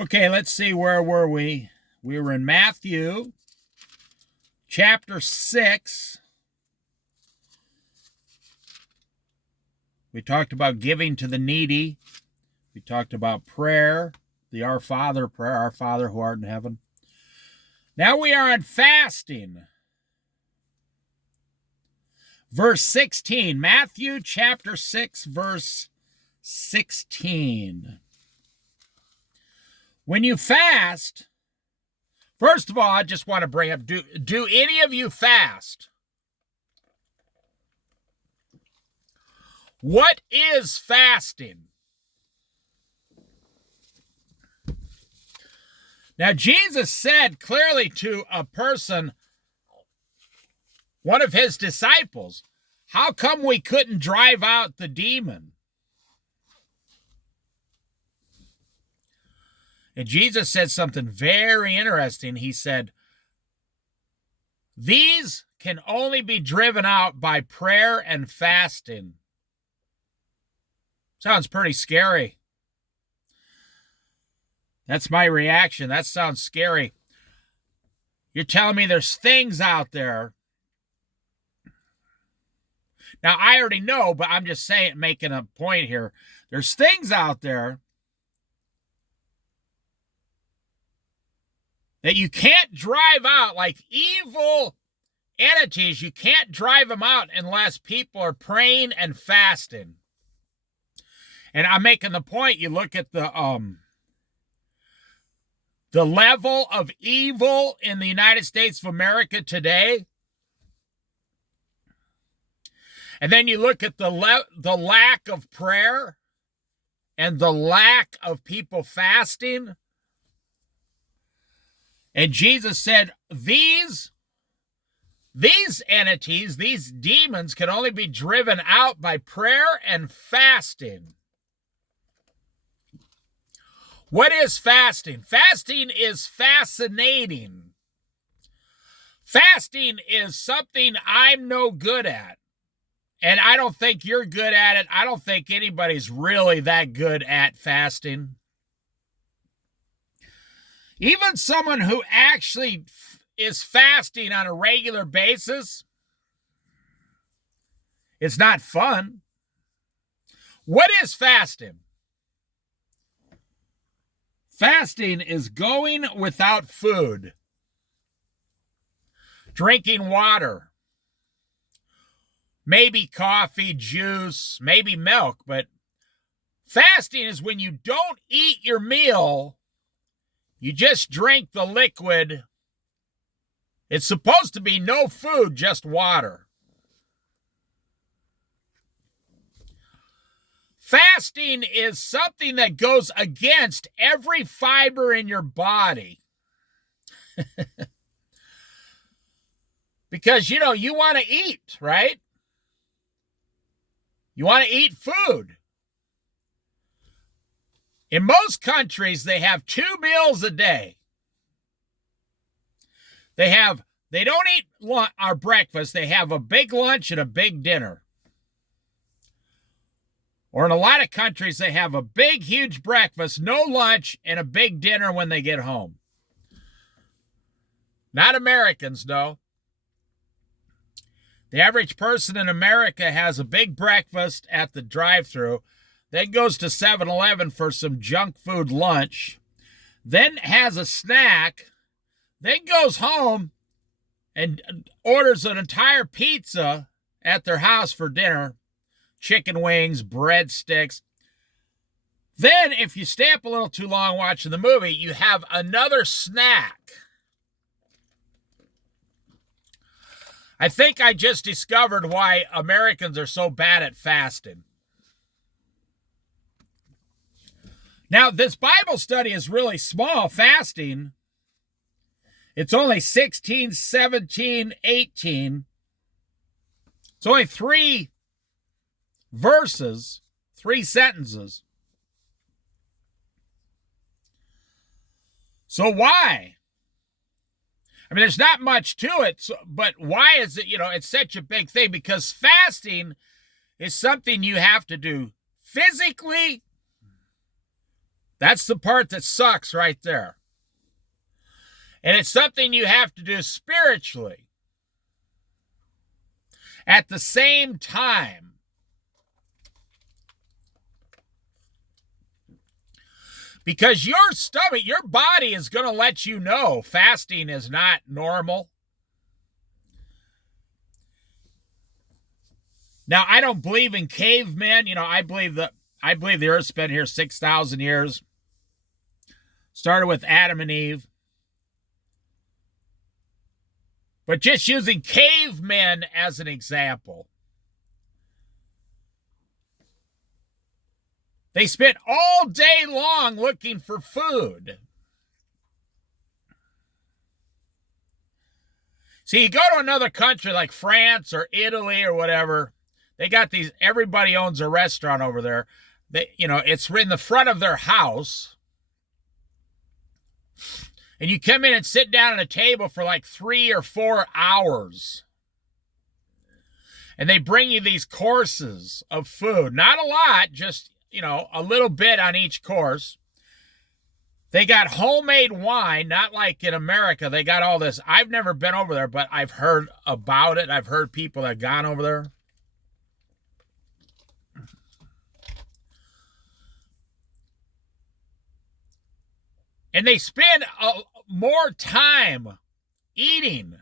Okay, let's see, where were we? We were in Matthew chapter 6. We talked about giving to the needy. We talked about prayer, the Our Father prayer, Our Father who art in heaven. Now we are on fasting. Verse 16, Matthew chapter 6, verse 16. When you fast, first of all, I just want to bring up, do any of you fast? What is fasting? Now, Jesus said clearly to a person, one of his disciples, how come we couldn't drive out the demon? And Jesus said something very interesting. He said, these can only be driven out by prayer and fasting. Sounds pretty scary. That's my reaction. That sounds scary. You're telling me there's things out there. Now, I already know, but I'm just saying, making a point here. There's things out there that you can't drive out, like evil entities. You can't drive them out unless people are praying and fasting. And I'm making the point, you look at the level of evil in the United States of America today, and then you look at the lack of prayer and the lack of people fasting. And Jesus said, these entities, these demons, can only be driven out by prayer and fasting. What is fasting? Fasting is fascinating. Fasting is something I'm no good at. And I don't think you're good at it. I don't think anybody's really that good at fasting. Even someone who actually is fasting on a regular basis, it's not fun. What is fasting? Fasting is going without food, drinking water, maybe coffee, juice, maybe milk, but fasting is when you don't eat your meal, you just drink the liquid. It's supposed to be no food, just water. Fasting is something that goes against every fiber in your body. Because, you want to eat, right? You want to eat food. In most countries, they have 2 meals a day. They don't eat our breakfast. They have a big lunch and a big dinner. Or in a lot of countries, they have a big, huge breakfast, no lunch, and a big dinner when they get home. Not Americans, though. The average person in America has a big breakfast at the drive-thru, then goes to 7-Eleven for some junk food lunch, then has a snack, then goes home and orders an entire pizza at their house for dinner, chicken wings, breadsticks. Then, if you stay up a little too long watching the movie, you have another snack. I think I just discovered why Americans are so bad at fasting. Now, this Bible study is really small, fasting. It's only 16, 17, 18. It's only 3 verses, 3 sentences. So why? I mean, there's not much to it, but why is it, it's such a big thing? Because fasting is something you have to do physically That's the part that sucks right there. And it's something you have to do spiritually. At the same time, because your stomach, your body is going to let you know fasting is not normal. Now, I don't believe in cavemen. I believe the Earth's been here 6,000 years. Started with Adam and Eve. But just using cavemen as an example. They spent all day long looking for food. See, you go to another country like France or Italy or whatever, they got these, everybody owns a restaurant over there. It's in the front of their house. And you come in and sit down at a table for like 3 or 4 hours. And they bring you these courses of food. Not a lot, just, a little bit on each course. They got homemade wine, not like in America. They got all this. I've never been over there, but I've heard about it. I've heard people that have gone over there. And they spend more time eating.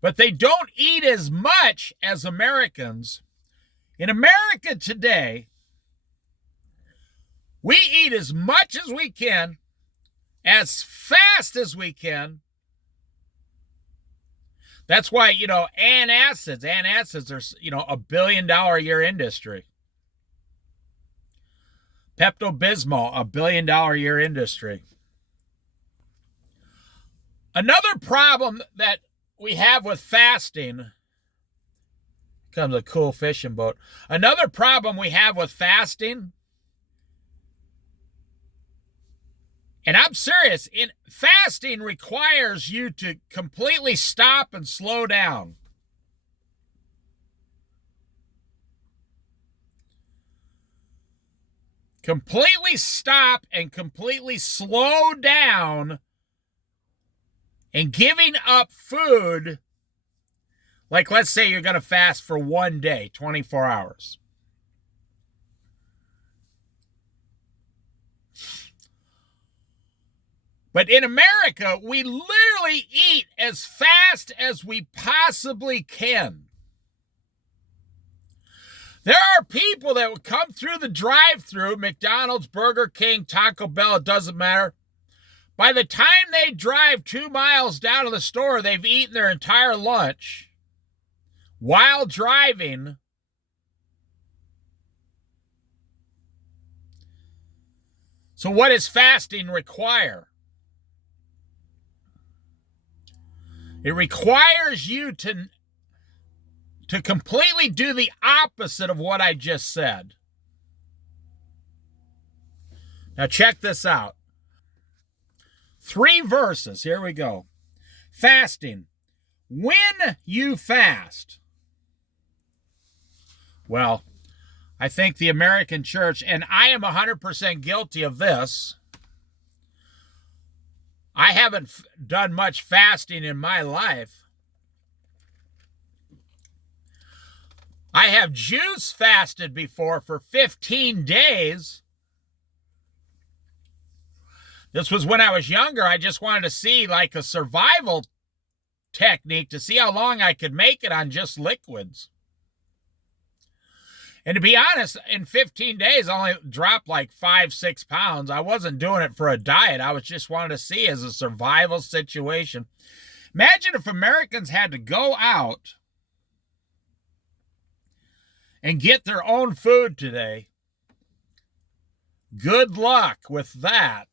But they don't eat as much as Americans. In America today, we eat as much as we can, as fast as we can. That's why, antacids are, $1 billion a year industry. Pepto-Bismol, $1 billion a year industry. Another problem that we have with fasting, comes a cool fishing boat. Another problem we have with fasting, and I'm serious, fasting requires you to completely stop and slow down. Completely stop and completely slow down, and giving up food, like let's say you're going to fast for one day, 24 hours. But in America, we literally eat as fast as we possibly can. There are people that would come through the drive-thru, McDonald's, Burger King, Taco Bell, it doesn't matter. By the time they drive 2 miles down to the store, they've eaten their entire lunch while driving. So what does fasting require? It requires you to completely do the opposite of what I just said. Now check this out. 3 verses. Here we go. Fasting. When you fast. Well, I think the American church, and I am 100% guilty of this. I haven't done much fasting in my life. I have juice fasted before for 15 days. This was when I was younger. I just wanted to see like a survival technique to see how long I could make it on just liquids. And to be honest, in 15 days, I only dropped like 5-6 pounds. I wasn't doing it for a diet. I was just wanting to see as a survival situation. Imagine if Americans had to go out and get their own food today. Good luck with that.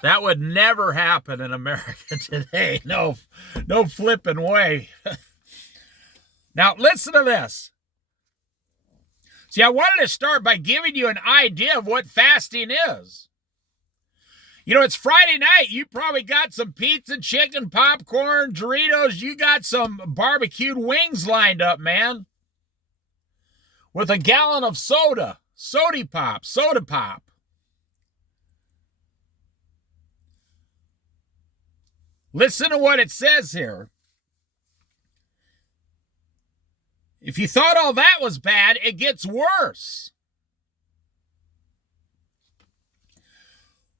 That would never happen in America today. No flipping way. Now, listen to this. See, I wanted to start by giving you an idea of what fasting is. It's Friday night. You probably got some pizza, chicken, popcorn, Doritos. You got some barbecued wings lined up, man. With a gallon of soda. soda pop. Listen to what it says here. If you thought all that was bad, it gets worse.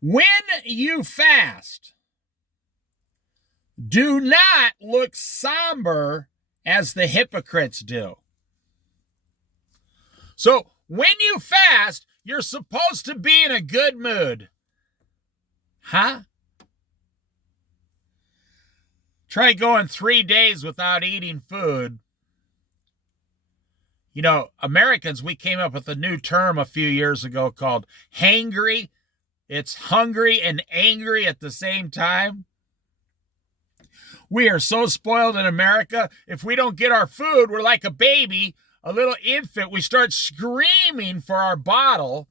When you fast, do not look somber as the hypocrites do. So when you fast, you're supposed to be in a good mood. Huh? Try going 3 days without eating food. You know, Americans, we came up with a new term a few years ago called hangry. It's hungry and angry at the same time. We are so spoiled in America. If we don't get our food, we're like a baby, a little infant. We start screaming for our bottle.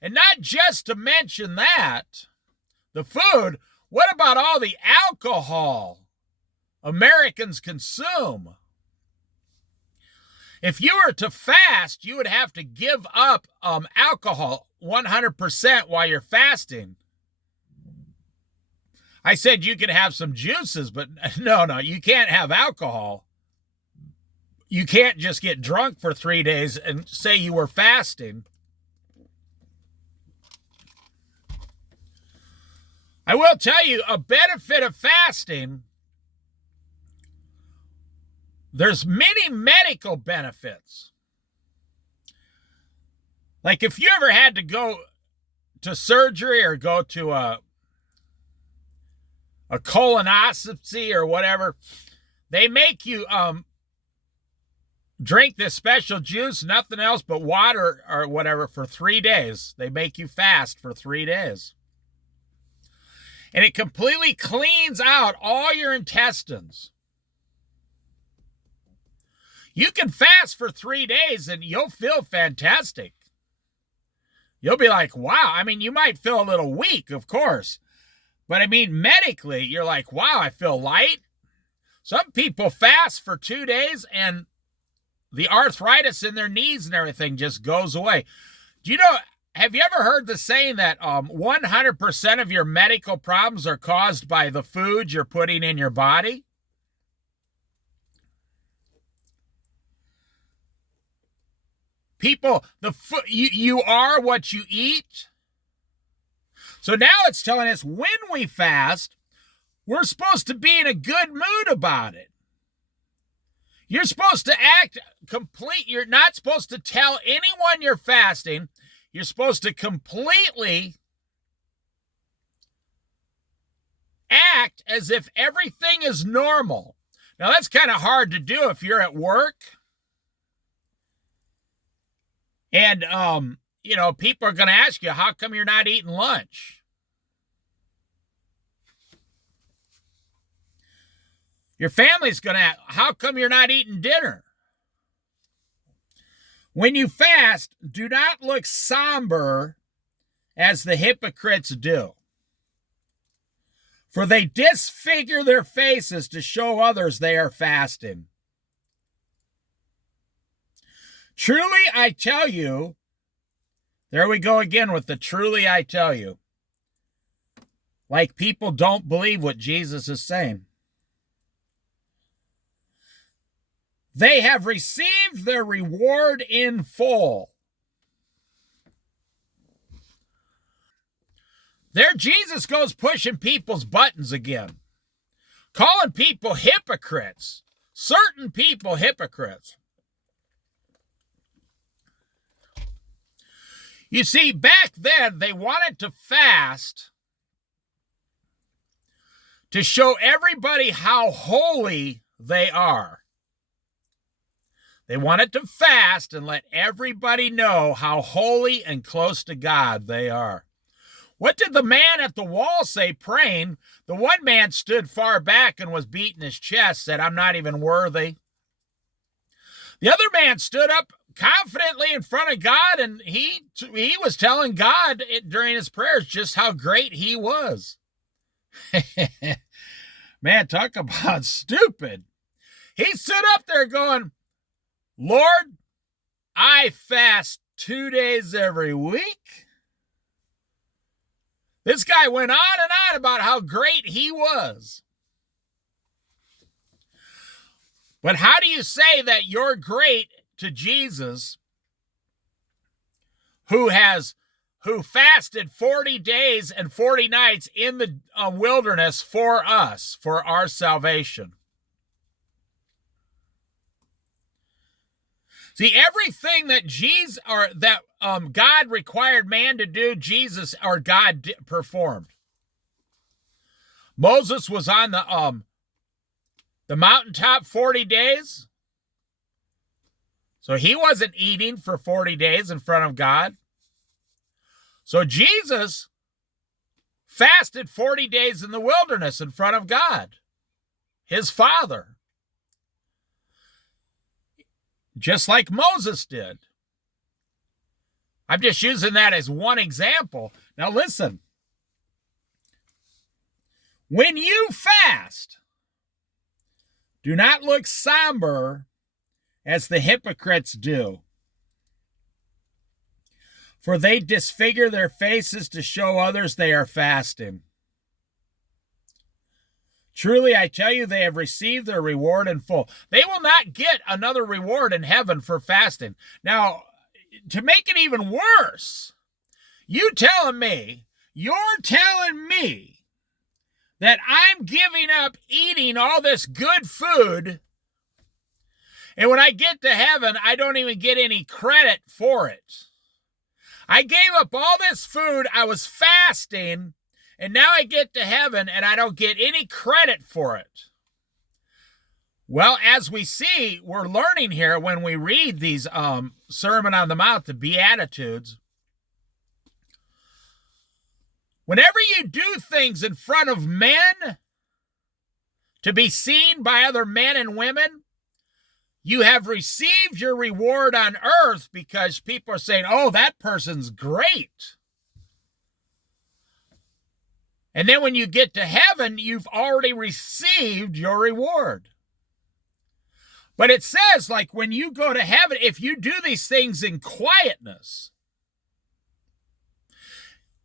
And not just to mention that, the food, what about all the alcohol Americans consume? If you were to fast, you would have to give up alcohol 100% while you're fasting. I said you could have some juices, but no, you can't have alcohol. You can't just get drunk for 3 days and say you were fasting. I will tell you a benefit of fasting. There's many medical benefits. Like if you ever had to go to surgery or go to a colonoscopy or whatever, they make you drink this special juice, nothing else but water or whatever for 3 days. They make you fast for 3 days. And it completely cleans out all your intestines. You can fast for 3 days and you'll feel fantastic. You'll be like, wow. I mean, you might feel a little weak, of course. But I mean, medically, you're like, wow, I feel light. Some people fast for 2 days and the arthritis in their knees and everything just goes away. Do you know, have you ever heard the saying that 100% of your medical problems are caused by the food you're putting in your body? People, you are what you eat. So now it's telling us when we fast, we're supposed to be in a good mood about it. You're supposed to act complete. You're not supposed to tell anyone you're fasting. You're supposed to completely act as if everything is normal. Now, that's kind of hard to do if you're at work. And, people are going to ask you, how come you're not eating lunch? Your family's going to ask, how come you're not eating dinner? When you fast, do not look somber as the hypocrites do. For they disfigure their faces to show others they are fasting. Truly, I tell you, there we go again with the truly I tell you. Like people don't believe what Jesus is saying. They have received their reward in full. There Jesus goes pushing people's buttons again. Calling people hypocrites. Certain people hypocrites. You see, back then, they wanted to fast to show everybody how holy they are. They wanted to fast and let everybody know how holy and close to God they are. What did the man at the wall say praying? The one man stood far back and was beating his chest, said, I'm not even worthy. The other man stood up confidently in front of God, and he was telling God during his prayers just how great he was. Man, talk about stupid. He stood up there going, Lord, I fast 2 days every week. This guy went on and on about how great he was. But how do you say that you're great to Jesus, who fasted 40 days and 40 nights in the wilderness for us, for our salvation? See, everything that God required man to do, Jesus or God performed. Moses was on the mountaintop 40 days. So he wasn't eating for 40 days in front of God. So Jesus fasted 40 days in the wilderness in front of God, his Father. Just like Moses did. I'm just using that as one example. Now listen. When you fast, do not look somber as the hypocrites do, for they disfigure their faces to show others they are fasting. Truly, I tell you, they have received their reward in full. They will not get another reward in heaven for fasting. Now, to make it even worse, you're telling me that I'm giving up eating all this good food, and when I get to heaven, I don't even get any credit for it. I gave up all this food, I was fasting, and now I get to heaven and I don't get any credit for it. Well, as we see, we're learning here when we read these Sermon on the Mount, the Beatitudes. Whenever you do things in front of men to be seen by other men and women, you have received your reward on earth because people are saying, oh, that person's great. And then when you get to heaven, you've already received your reward. But it says, like, when you go to heaven, if you do these things in quietness,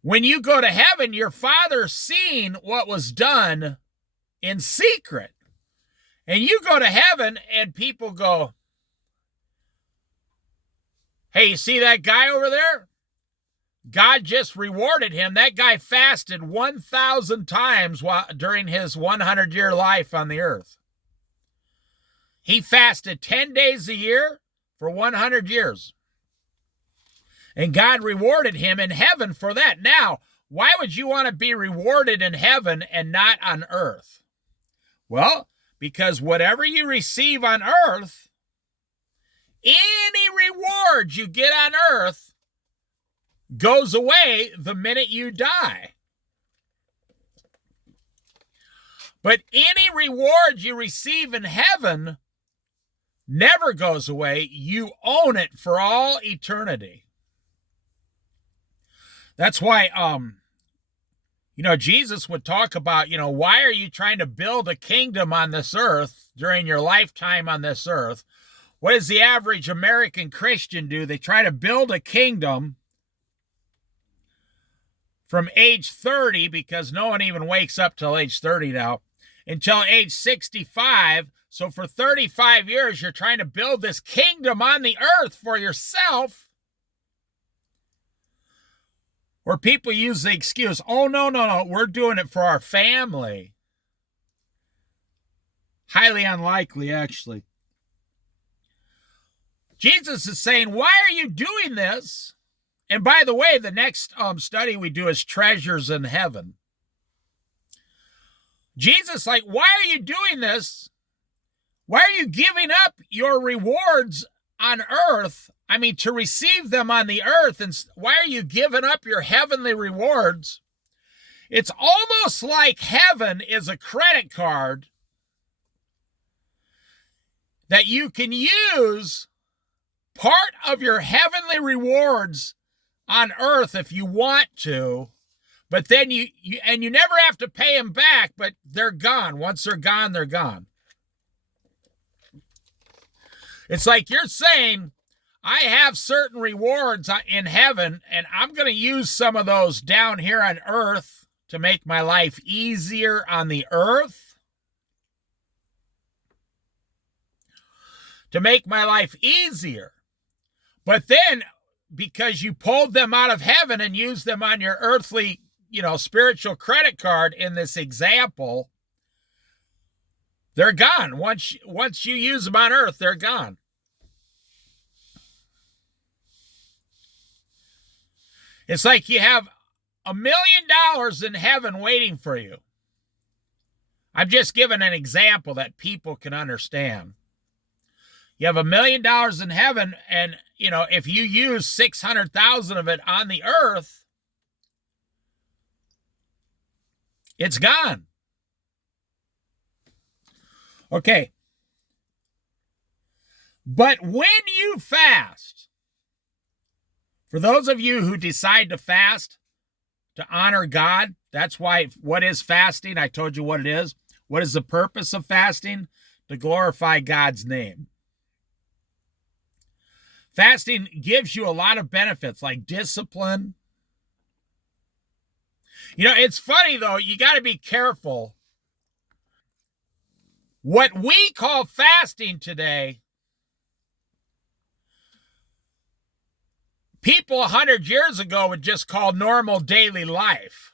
when you go to heaven, your Father's seeing what was done in secret. And you go to heaven and people go, hey, you see that guy over there? God just rewarded him. That guy fasted 1,000 times during his 100-year life on the earth. He fasted 10 days a year for 100 years. And God rewarded him in heaven for that. Now, why would you want to be rewarded in heaven and not on earth? Well, because whatever you receive on earth, any reward you get on earth goes away the minute you die. But any reward you receive in heaven never goes away. You own it for all eternity. That's why, Jesus would talk about, why are you trying to build a kingdom on this earth during your lifetime on this earth? What does the average American Christian do? They try to build a kingdom from age 30, because no one even wakes up till age 30 now, until age 65. So for 35 years, you're trying to build this kingdom on the earth for yourself. Or people use the excuse, oh, no, we're doing it for our family. Highly unlikely, actually. Jesus is saying, why are you doing this? And by the way, the next study we do is treasures in heaven. Jesus, why are you doing this? Why are you giving up your rewards on earth? I mean, to receive them on the earth. And why are you giving up your heavenly rewards? It's almost like heaven is a credit card that you can use part of your heavenly rewards on earth if you want to, but then you never have to pay them back, but they're gone. Once they're gone, they're gone. It's like you're saying, I have certain rewards in heaven, and I'm going to use some of those down here on earth to make my life easier on the earth. To make my life easier. But then, because you pulled them out of heaven and used them on your earthly, spiritual credit card in this example, they're gone. Once you use them on earth, they're gone. It's like you have $1 million in heaven waiting for you. I'm just giving an example that people can understand. You have $1 million in heaven, and, if you use 600,000 of it on the earth, it's gone. Okay. But when you fast, for those of you who decide to fast to honor God, that's why, what is fasting? I told you what it is. What is the purpose of fasting? To glorify God's name. Fasting gives you a lot of benefits like discipline. It's funny though, you got to be careful. What we call fasting today, people 100 years ago would just call normal daily life.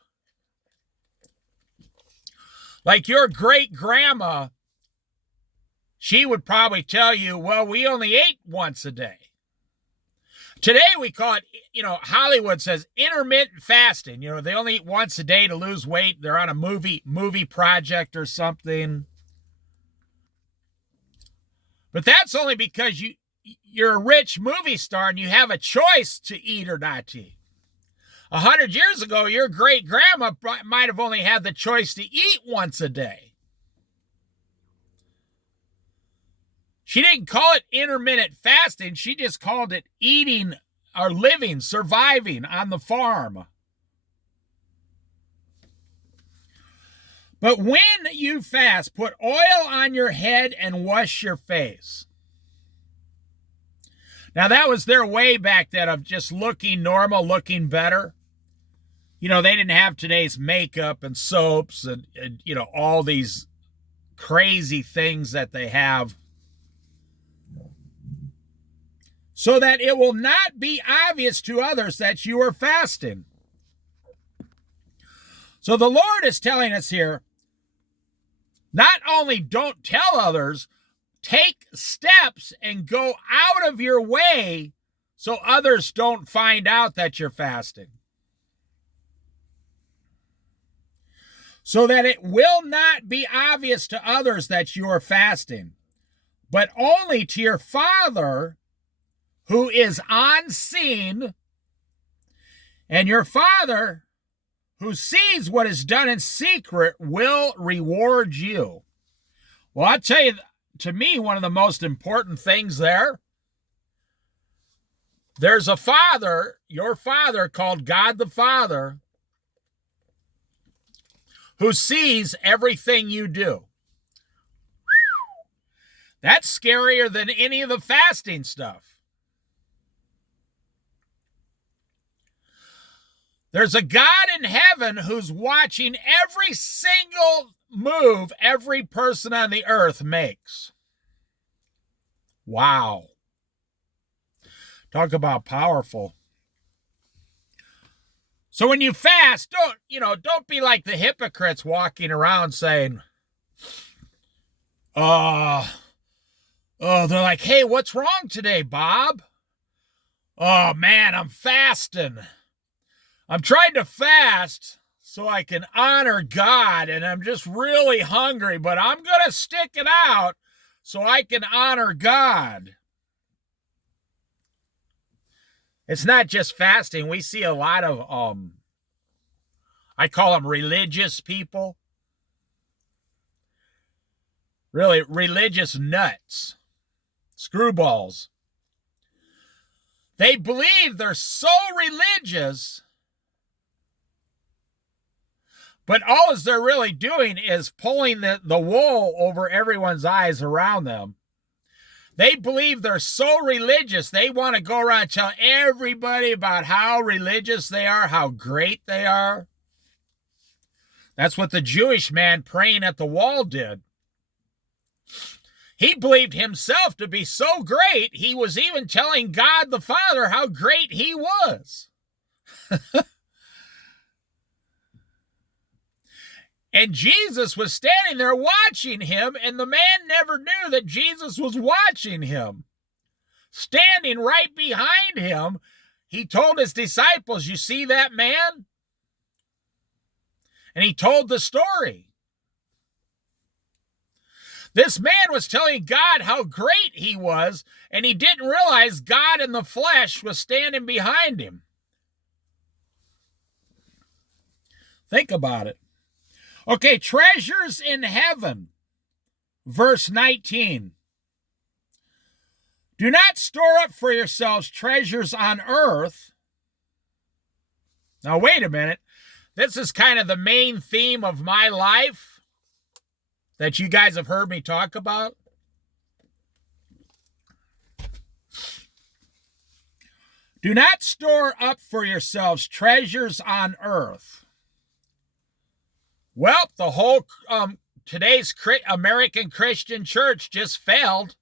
Like your great-grandma, she would probably tell you, well, we only ate once a day. Today we call it, Hollywood says intermittent fasting. They only eat once a day to lose weight. They're on a movie project or something. But that's only because you're a rich movie star and you have a choice to eat or not to eat. 100 years ago, your great-grandma might have only had the choice to eat once a day. She didn't call it intermittent fasting. She just called it eating or living, surviving on the farm. But when you fast, put oil on your head and wash your face. Now, that was their way back then of just looking normal, looking better. They didn't have today's makeup and soaps and all these crazy things that they have. So that it will not be obvious to others that you are fasting. So the Lord is telling us here, not only don't tell others, take steps and go out of your way so others don't find out that you're fasting. So that it will not be obvious to others that you are fasting, but only to your Father who is unseen, and your Father who sees what is done in secret will reward you. Well, I'll tell you, to me, one of the most important things there's a Father, your Father, called God the Father, who sees everything you do. That's scarier than any of the fasting stuff. There's a God in heaven who's watching every single move every person on the earth makes. Wow. Talk about powerful. So when you fast, don't be like the hypocrites walking around saying, they're like, hey, what's wrong today, Bob? Oh man, I'm fasting. I'm trying to fast so I can honor God, and I'm just really hungry, but I'm going to stick it out so I can honor God. It's not just fasting. We see a lot of, I call them religious people. Really, religious nuts. Screwballs. They believe they're so religious, but all they're really doing is pulling the wool over everyone's eyes around them. They believe they're so religious, they want to go around and tell everybody about how religious they are, how great they are. That's what the Jewish man praying at the wall did. He believed himself to be so great, he was even telling God the Father how great he was. And Jesus was standing there watching him, and the man never knew that Jesus was watching him. Standing right behind him, he told his disciples, "You see that man?" And he told the story. This man was telling God how great he was, and he didn't realize God in the flesh was standing behind him. Think about it. Okay, treasures in heaven. Verse 19. Do not store up for yourselves treasures on earth. Now, wait a minute. This is kind of the main theme of my life that you guys have heard me talk about. Do not store up for yourselves treasures on earth. Well, the whole today's American Christian church just failed.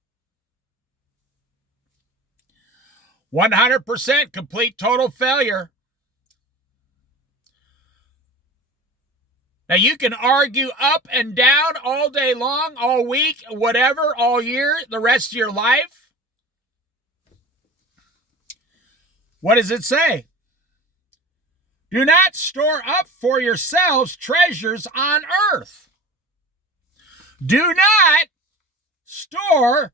100% complete total failure. Now, you can argue up and down all day long, all week, whatever, all year, the rest of your life. What does it say? Do not store up for yourselves treasures on earth. Do not store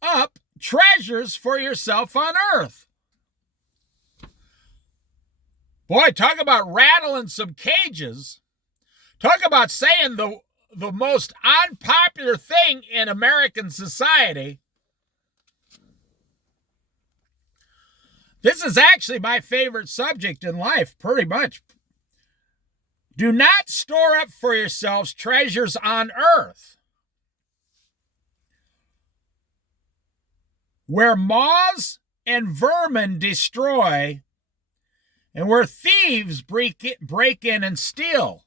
up treasures for yourself on earth. Boy, talk about rattling some cages. Talk about saying the most unpopular thing in American society. This is actually my favorite subject in life, pretty much. Do not store up for yourselves treasures on earth, where moths and vermin destroy, and where thieves break in and steal.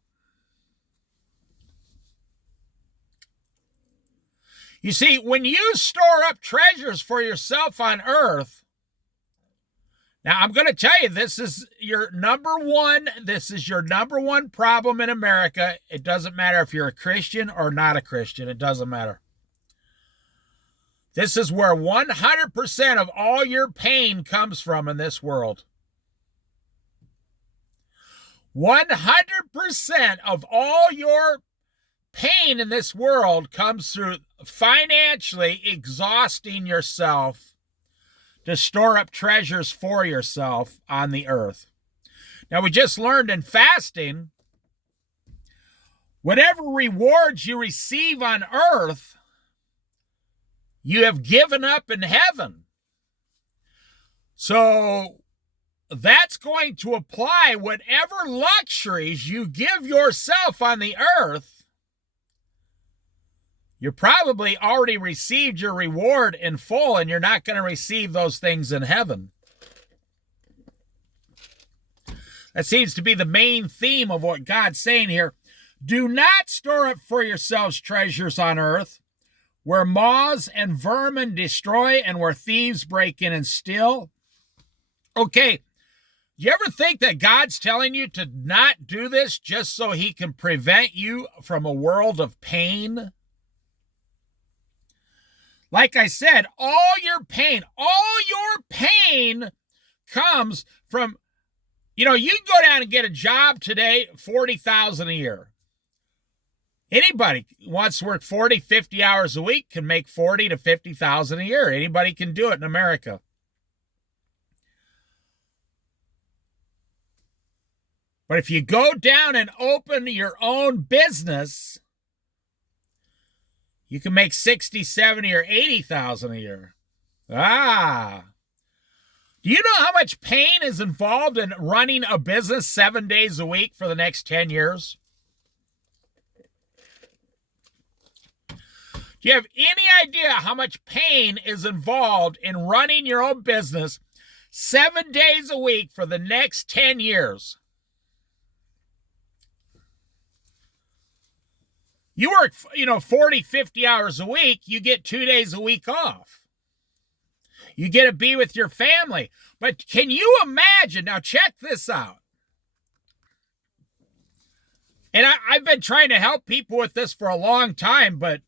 You see, when you store up treasures for yourself on earth, now I'm going to tell you, this is your number one problem in America. It doesn't matter if you're a Christian or not a Christian. It doesn't matter. This is where 100% of all your pain comes from in this world. 100% of all your pain in this world comes through financially exhausting yourself to store up treasures for yourself on the earth. Now, we just learned in fasting, whatever rewards you receive on earth, you have given up in heaven. So that's going to apply whatever luxuries you give yourself on the earth. You probably already received your reward in full, and you're not going to receive those things in heaven. That seems to be the main theme of what God's saying here. Do not store up for yourselves treasures on earth, where moths and vermin destroy and where thieves break in and steal. Okay, you ever think that God's telling you to not do this just so he can prevent you from a world of pain? Like I said, all your pain comes from, you can go down and get a job today, $40,000 a year. Anybody wants to work 40, 50 hours a week can make $40,000 to $50,000 a year. Anybody can do it in America. But if you go down and open your own business, you can make $60,000, $70,000, or $80,000 a year. Do you know how much pain is involved in running a business 7 days a week for the next 10 years? Do Do you have any idea how much pain is involved in running your own business 7 days a week for the next 10 years? You work, 40, 50 hours a week, you get 2 days a week off. You get to be with your family. But can you imagine? Now check this out. And I've been trying to help people with this for a long time, but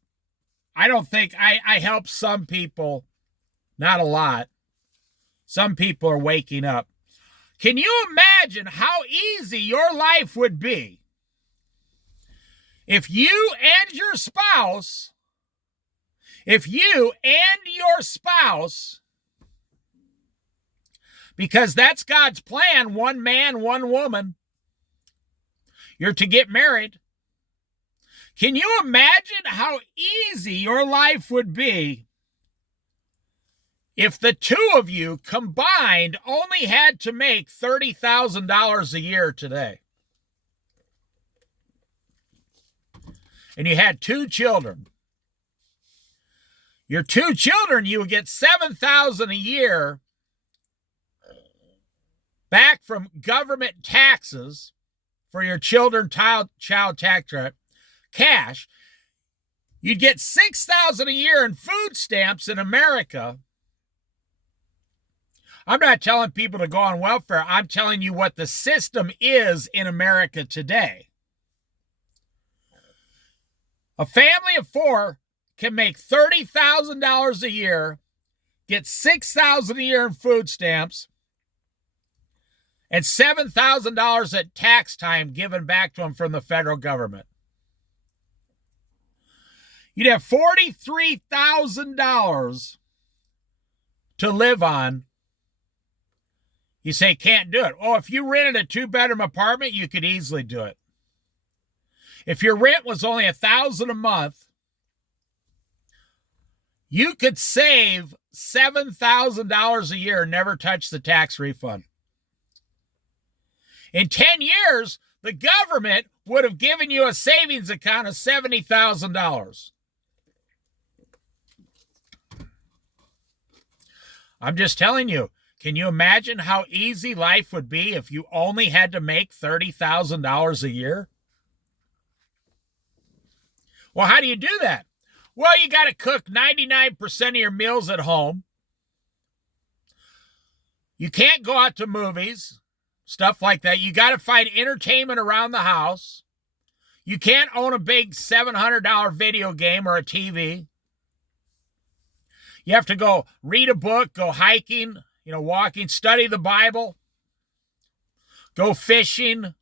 I don't think I help some people, not a lot. Some people are waking up. Can you imagine how easy your life would be if you and your spouse, because that's God's plan, one man, one woman, you're to get married. Can you imagine how easy your life would be if the two of you combined only had to make $30,000 a year today? And you had 2 children. Your 2 children, you would get $7,000 a year back from government taxes for your child tax credit, cash. You'd get $6,000 a year in food stamps in America. I'm not telling people to go on welfare. I'm telling you what the system is in America today. A family of 4 can make $30,000 a year, get $6,000 a year in food stamps, and $7,000 at tax time given back to them from the federal government. You'd have $43,000 to live on. You say, can't do it. Oh, if you rented a 2-bedroom apartment, you could easily do it. If your rent was only $1,000 a month, you could save $7,000 a year and never touch the tax refund. In 10 years, the government would have given you a savings account of $70,000. I'm just telling you, can you imagine how easy life would be if you only had to make $30,000 a year? Well, how do you do that? Well, you got to cook 99% of your meals at home. You can't go out to movies, stuff like that. You got to find entertainment around the house. You can't own a big $700 video game or a TV. You have to go read a book, go hiking, walking, study the Bible, go fishing.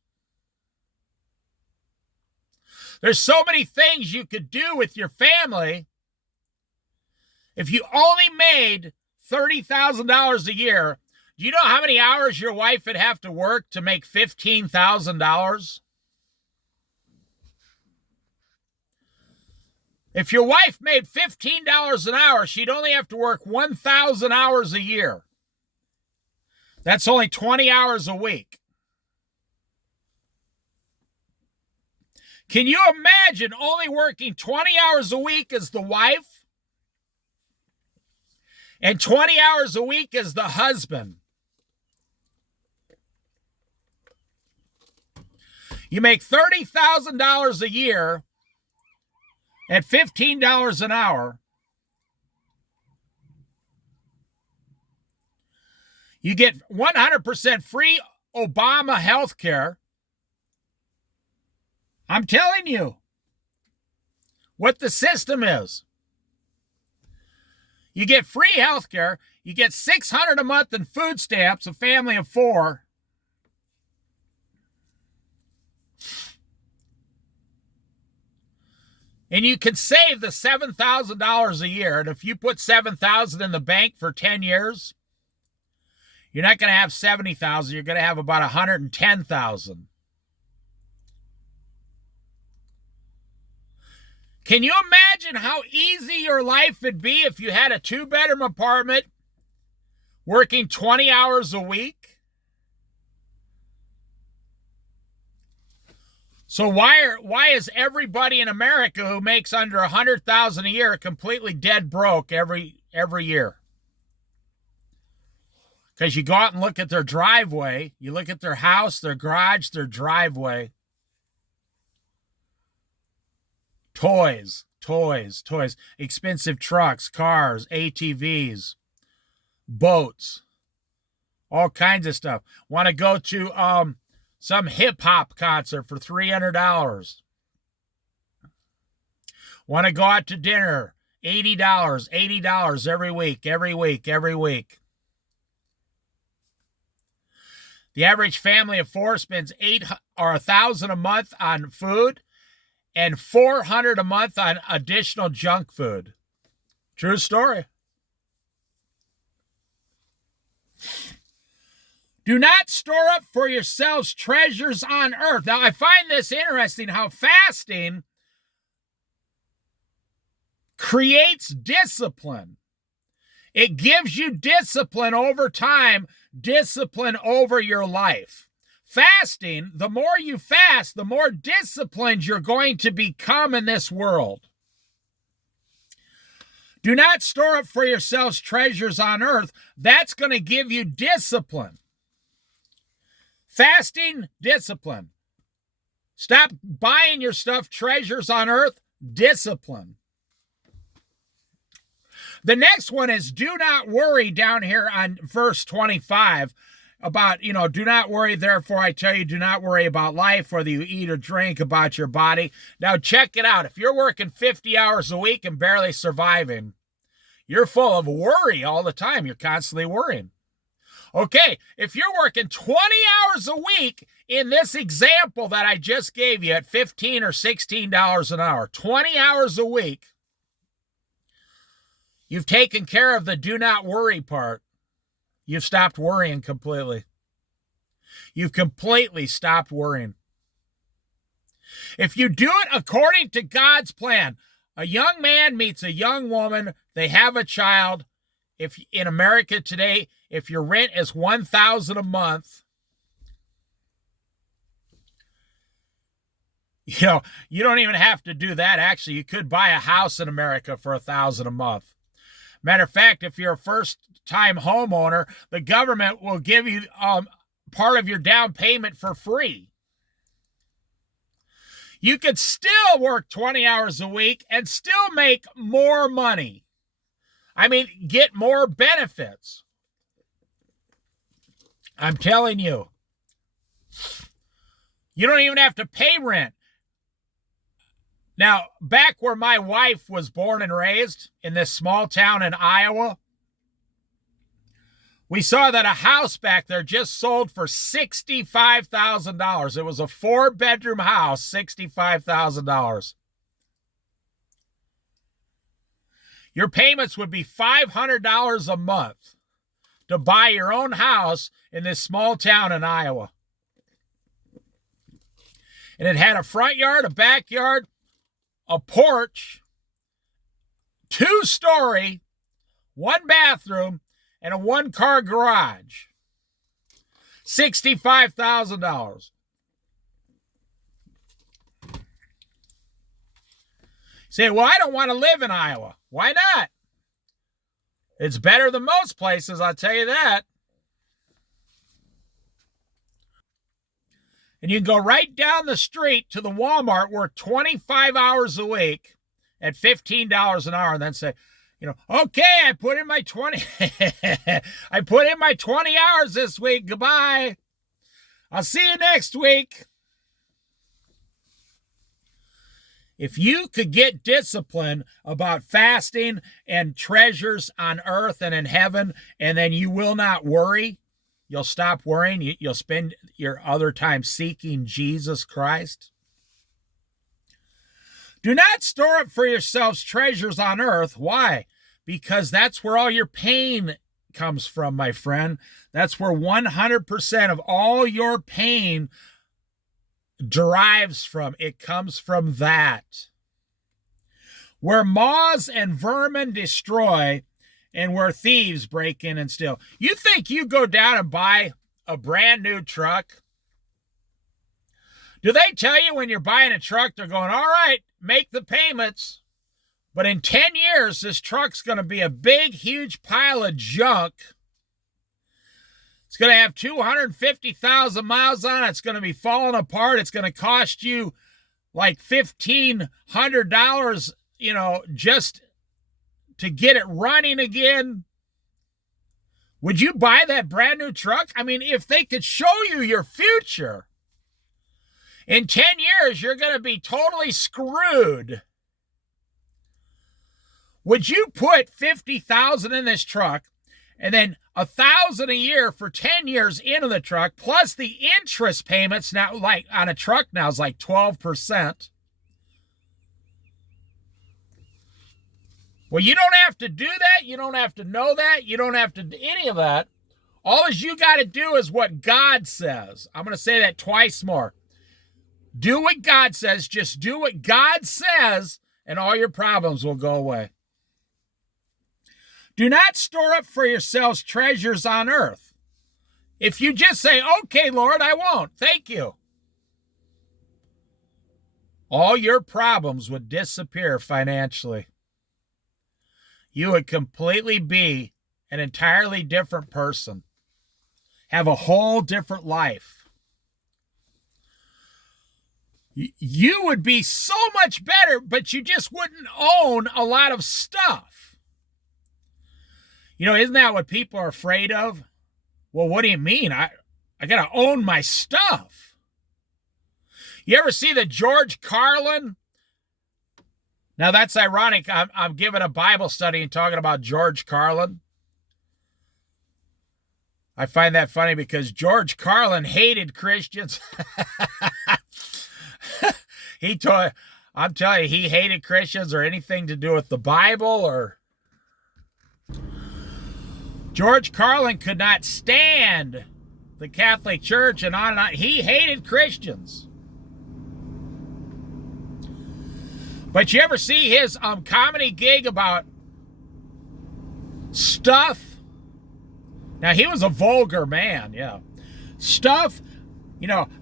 There's so many things you could do with your family if you only made $30,000 a year. Do you know how many hours your wife would have to work to make $15,000? If your wife made $15 an hour, she'd only have to work 1,000 hours a year. That's only 20 hours a week. Can you imagine only working 20 hours a week as the wife and 20 hours a week as the husband? You make $30,000 a year at $15 an hour. You get 100% free Obama health care. I'm telling you what the system is. You get free health care. You get $600 a month in food stamps, a family of 4. And you can save the $7,000 a year. And if you put $7,000 in the bank for 10 years, you're not going to have $70,000. You're going to have about $110,000. Can you imagine how easy your life would be if you had a 2-bedroom apartment working 20 hours a week? So why is everybody in America who makes under $100,000 a year completely dead broke every year? Because you go out and look at their driveway, you look at their house, their garage, their driveway. Toys, expensive trucks, cars, ATVs, boats, all kinds of stuff. Want to go to some hip-hop concert for $300. Want to go out to dinner, $80 every week. The average family of four spends $1,000 a month on food and $400 a month on additional junk food. True story. Do not store up for yourselves treasures on earth. Now, I find this interesting how fasting creates discipline. It gives you discipline over time, discipline over your life. Fasting, the more you fast, the more disciplined you're going to become in this world. Do not store up for yourselves treasures on earth. That's going to give you discipline. Fasting, discipline. Stop buying your stuff, treasures on earth, discipline. The next one is do not worry down here on verse 25 about, do not worry, therefore I tell you, do not worry about life, whether you eat or drink, about your body. Now check it out. If you're working 50 hours a week and barely surviving, you're full of worry all the time. You're constantly worrying. Okay, if you're working 20 hours a week in this example that I just gave you at $15 or $16 an hour, 20 hours a week, you've taken care of the do not worry part. You've stopped worrying completely. You've completely stopped worrying. If you do it according to God's plan, a young man meets a young woman, they have a child. If in America today, if your rent is $1,000 a month, you don't even have to do that. Actually, you could buy a house in America for $1,000 a month. Matter of fact, if you're a first-time homeowner, the government will give you part of your down payment for free. You could still work 20 hours a week and still make more money. I mean, get more benefits. I'm telling you. You don't even have to pay rent. Now, back where my wife was born and raised, in this small town in Iowa, we saw that a house back there just sold for $65,000. It was a 4-bedroom house, $65,000. Your payments would be $500 a month to buy your own house in this small town in Iowa. And it had a front yard, a backyard, a porch, 2-story, 1 bathroom, and a 1-car garage. $65,000. Say, well, I don't want to live in Iowa. Why not? It's better than most places, I'll tell you that. And you can go right down the street to the Walmart, work 25 hours a week at $15 an hour, and then say, okay, I put in my 20 hours this week. Goodbye. I'll see you next week. If you could get discipline about fasting and treasures on earth and in heaven, and then you will not worry, you'll stop worrying, you'll spend your other time seeking Jesus Christ. Do not store up for yourselves treasures on earth. Why? Because that's where all your pain comes from, my friend. That's where 100% of all your pain derives from. It comes from that. Where moths and vermin destroy, and where thieves break in and steal. You think you go down and buy a brand new truck? Do they tell you when you're buying a truck, they're going, all right, make the payments, but in 10 years, this truck's going to be a big, huge pile of junk. It's going to have 250,000 miles on it. It's going to be falling apart. It's going to cost you like $1,500, just to get it running again. Would you buy that brand new truck? I mean, if they could show you your future, in 10 years, you're going to be totally screwed. Would you put $50,000 in this truck and then $1,000 a year for 10 years into the truck, plus the interest payments now, like on a truck now is like 12%? Well, you don't have to do that. You don't have to know that. You don't have to do any of that. All you got to do is what God says. I'm going to say that twice more. Do what God says. Just do what God says, and all your problems will go away. Do not store up for yourselves treasures on earth. If you just say, okay, Lord, I won't. Thank you. All your problems would disappear financially. You would completely be an entirely different person. Have a whole different life. You would be so much better, but you just wouldn't own a lot of stuff. Isn't that what people are afraid of? Well, what do you mean? I got to own my stuff. You ever see the George Carlin? Now, that's ironic. I'm giving a Bible study and talking about George Carlin. I find that funny because George Carlin hated Christians. I'm telling you, he hated Christians or anything to do with the Bible. Or George Carlin could not stand the Catholic Church and on and on. He hated Christians. But you ever see his comedy gig about stuff? Now, he was a vulgar man, yeah. Stuff,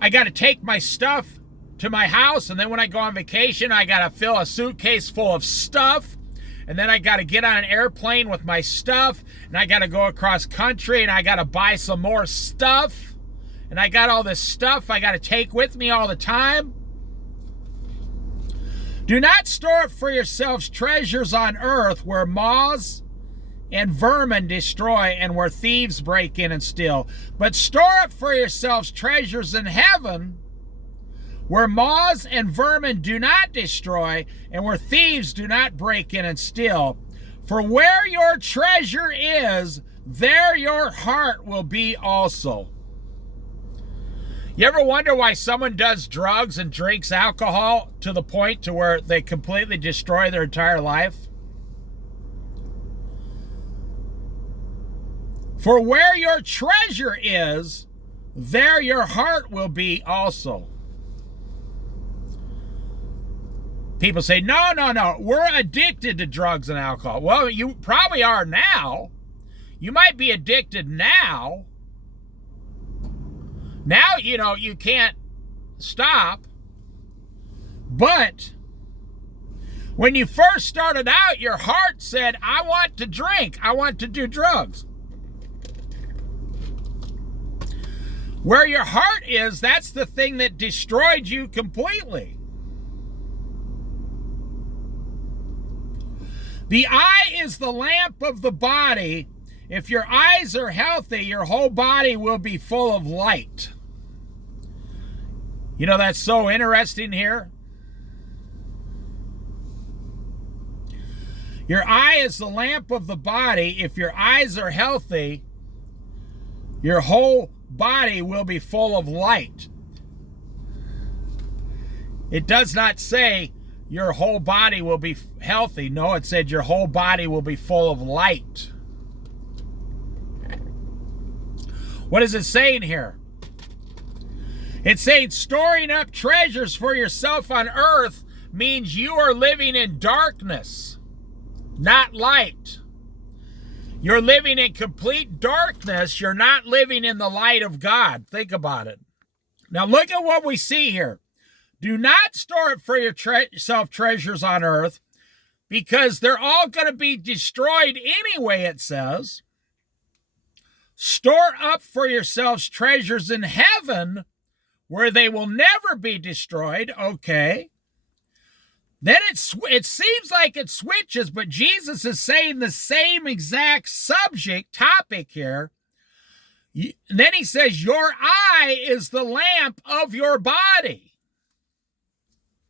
I got to take my stuff to my house, and then when I go on vacation, I got to fill a suitcase full of stuff, and then I got to get on an airplane with my stuff, and I got to go across country, and I got to buy some more stuff, and I got all this stuff I got to take with me all the time. Do not store up for yourselves treasures on earth where moths and vermin destroy and where thieves break in and steal. But store up for yourselves treasures in heaven where moths and vermin do not destroy and where thieves do not break in and steal. For where your treasure is, there your heart will be also. You ever wonder why someone does drugs and drinks alcohol to the point to where they completely destroy their entire life? For where your treasure is, there your heart will be also. People say, no, we're addicted to drugs and alcohol. Well, you probably are now. You might be addicted now. Now, you can't stop. But when you first started out, your heart said, I want to drink. I want to do drugs. Where your heart is, that's the thing that destroyed you completely. The eye is the lamp of the body. If your eyes are healthy, your whole body will be full of light. That's so interesting here. Your eye is the lamp of the body. If your eyes are healthy, your whole body will be full of light. It does not say your whole body will be healthy. No, it said your whole body will be full of light. What is it saying here? It's saying storing up treasures for yourself on earth means you are living in darkness, not light. You're living in complete darkness. You're not living in the light of God. Think about it. Now look at what we see here. Do not store it for yourself treasures on earth, because they're all going to be destroyed anyway, it says. Store up for yourselves treasures in heaven, where they will never be destroyed. Okay. Then it seems like it switches, but Jesus is saying the same exact topic here. Then he says, your eye is the lamp of your body.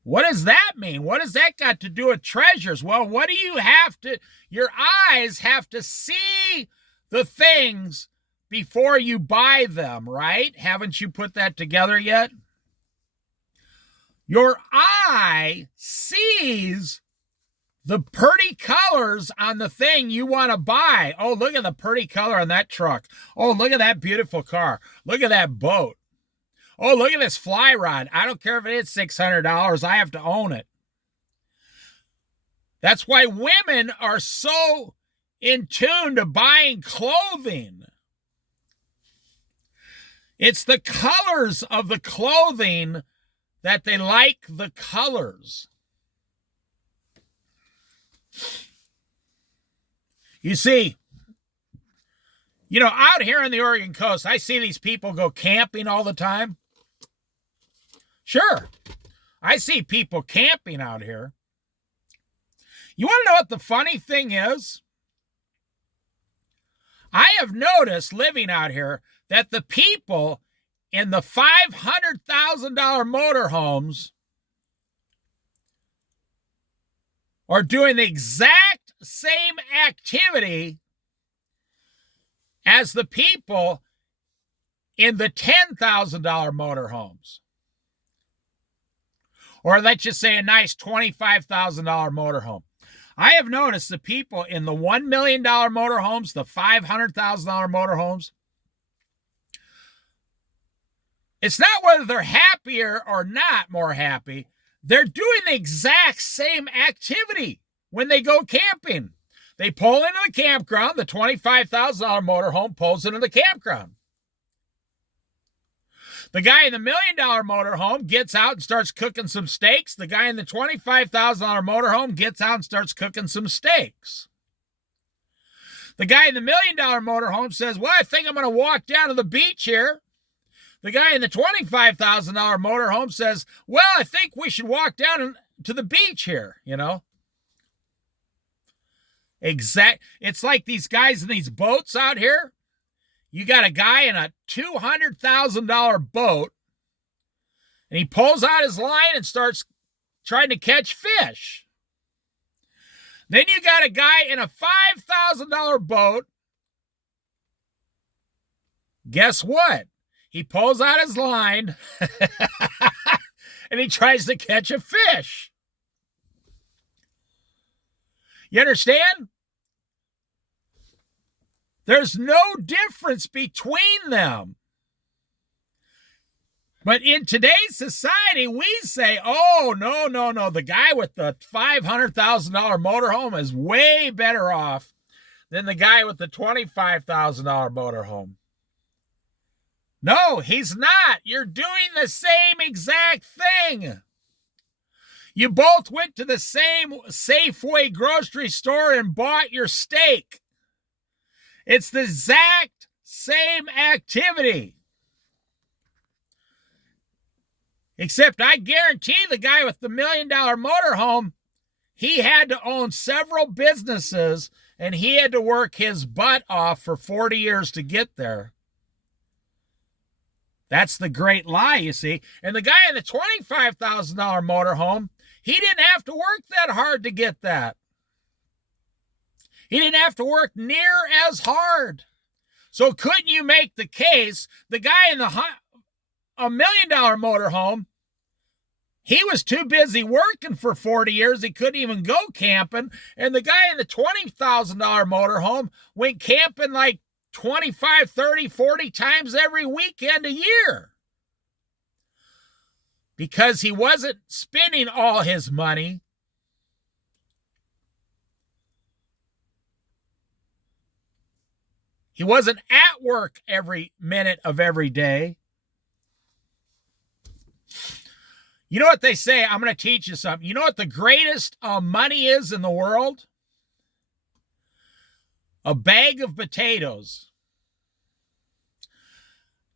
What does that mean? What does that got to do with treasures? Well, what do you have to, your eyes have to see the things before you buy them, right? Haven't you put that together yet? Your eye sees the pretty colors on the thing you want to buy. Oh, look at the pretty color on that truck. Oh, look at that beautiful car. Look at that boat. Oh, look at this fly rod. I don't care if it is $600. I have to own it. That's why women are so in tune to buying clothing. It's the colors of the clothing that they like the colors. You see, out here on the Oregon coast, I see these people go camping all the time. Sure, I see people camping out here. You want to know what the funny thing is? I have noticed living out here that the people in the $500,000 motorhomes are doing the exact same activity as the people in the $10,000 motorhomes. Or let's just say a nice $25,000 motorhome. I have noticed the people in the $1 million motorhomes, the $500,000 motorhomes, it's not whether they're happier or not more happy. They're doing the exact same activity when they go camping. They pull into the campground. The $25,000 motorhome pulls into the campground. The guy in the $1 million motorhome gets out and starts cooking some steaks. The guy in the $25,000 motorhome gets out and starts cooking some steaks. The guy in the $1 million motorhome says, well, I think I'm going to walk down to the beach here. The guy in the $25,000 motorhome says, well, I think we should walk down to the beach here, It's like these guys in these boats out here. You got a guy in a $200,000 boat, and he pulls out his line and starts trying to catch fish. Then you got a guy in a $5,000 boat. Guess what? He pulls out his line and he tries to catch a fish. You understand? There's no difference between them. But in today's society, we say, oh, no. The guy with the $500,000 motorhome is way better off than the guy with the $25,000 motorhome. No, he's not. You're doing the same exact thing. You both went to the same Safeway grocery store and bought your steak. It's the exact same activity. Except I guarantee the guy with the $1 million motorhome, he had to own several businesses and he had to work his butt off for 40 years to get there. That's the great lie, you see. And the guy in the $25,000 motorhome, he didn't have to work that hard to get that. He didn't have to work near as hard. So couldn't you make the case, the guy in the $1 million motorhome, he was too busy working for 40 years, he couldn't even go camping. And the guy in the $20,000 motorhome went camping like 25, 30, 40 times every weekend a year. Because he wasn't spending all his money. He wasn't at work every minute of every day. You know what they say? I'm going to teach you something. You know what the greatest money is in the world? A bag of potatoes.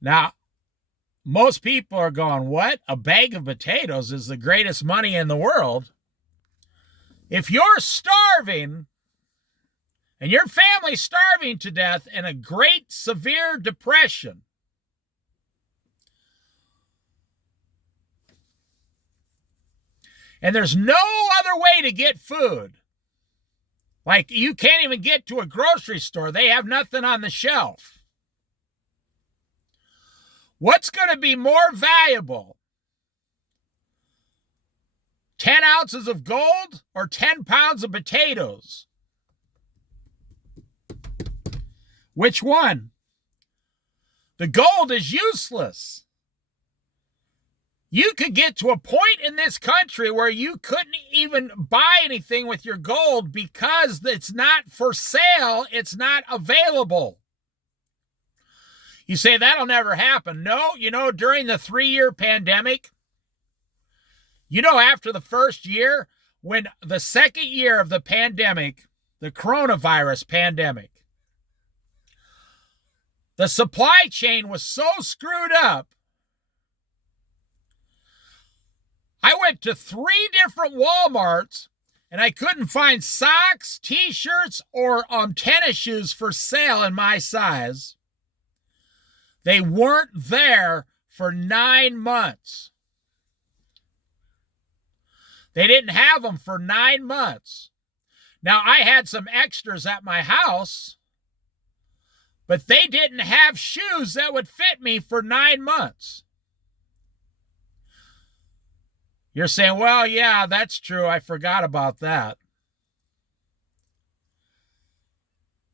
Now, most people are going, what? A bag of potatoes is the greatest money in the world? If you're starving and your family's starving to death in a great severe depression, and there's no other way to get food, like you can't even get to a grocery store, they have nothing on the shelf. What's going to be more valuable? 10 ounces of gold or 10 pounds of potatoes? Which one? The gold is useless. You could get to a point in this country where you couldn't even buy anything with your gold because it's not for sale, it's not available. You say that'll never happen. No, during the 3-year pandemic, after the first year, when the second year of the pandemic, the coronavirus pandemic, the supply chain was so screwed up, I went to 3 different Walmarts and I couldn't find socks, t-shirts, or tennis shoes for sale in my size. They weren't there for 9 months. They didn't have them for 9 months. Now, I had some extras at my house, but they didn't have shoes that would fit me for 9 months. You're saying, well, yeah, that's true. I forgot about that.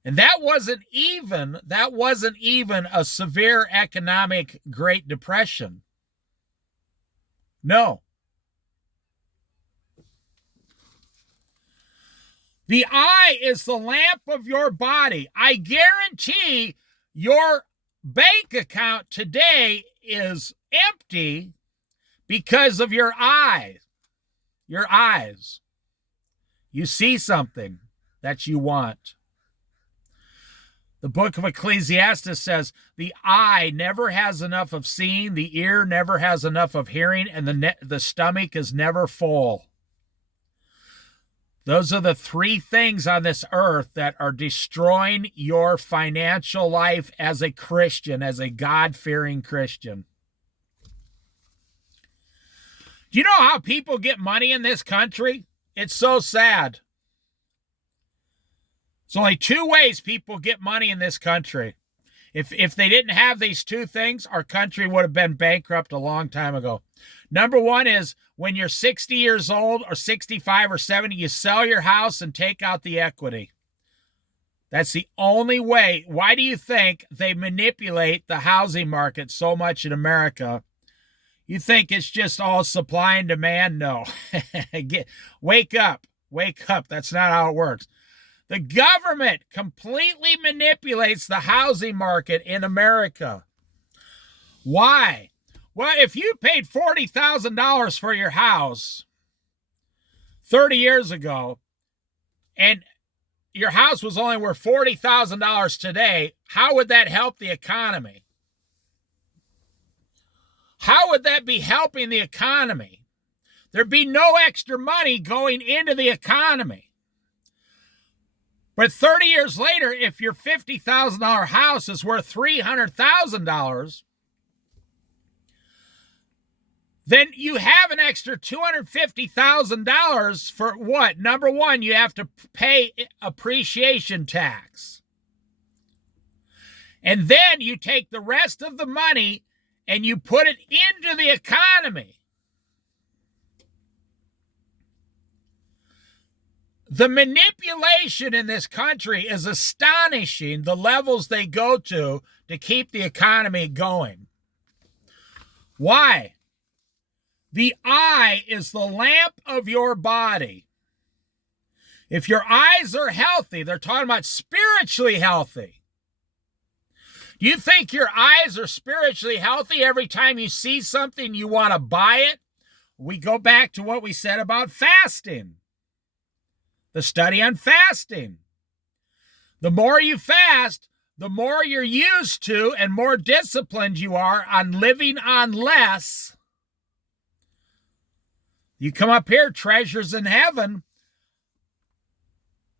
And that wasn't even a severe economic Great Depression. No. The eye is the lamp of your body. I guarantee your bank account today is empty because of your eyes. Your eyes. You see something that you want. The book of Ecclesiastes says, the eye never has enough of seeing, the ear never has enough of hearing, and the stomach is never full. Those are the 3 things on this earth that are destroying your financial life as a Christian, as a God-fearing Christian. Do you know how people get money in this country? It's so sad. There's only 2 ways people get money in this country. If they didn't have these 2 things, our country would have been bankrupt a long time ago. Number 1 is when you're 60 years old or 65 or 70, you sell your house and take out the equity. That's the only way. Why do you think they manipulate the housing market so much in America? You think it's just all supply and demand? No. Wake up. Wake up. That's not how it works. The government completely manipulates the housing market in America. Why? Well, if you paid $40,000 for your house 30 years ago, and your house was only worth $40,000 today, how would that help the economy? How would that be helping the economy? There'd be no extra money going into the economy. But 30 years later, if your $50,000 house is worth $300,000, then you have an extra $250,000 for what? Number 1, you have to pay appreciation tax. And then you take the rest of the money and you put it into the economy. The manipulation in this country is astonishing, the levels they go to keep the economy going. Why? The eye is the lamp of your body. If your eyes are healthy, they're talking about spiritually healthy. Do you think your eyes are spiritually healthy every time you see something you want to buy it? we go back to what we said about fasting. The study on fasting. The more you fast, the more you're used to and more disciplined you are on living on less. You come up here, treasures in heaven.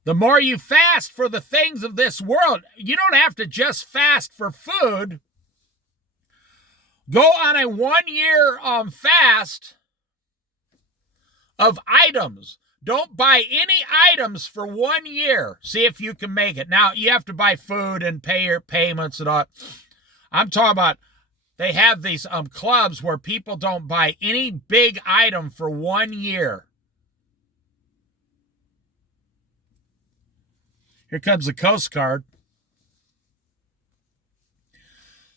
The more you fast for the things of this world, you don't have to just fast for food. Go on a 1-year fast of items. Don't buy any items for 1 year. See if you can make it. Now, you have to buy food and pay your payments and all. I'm talking about, they have these clubs where people don't buy any big item for 1 year. Here comes the Coast Guard.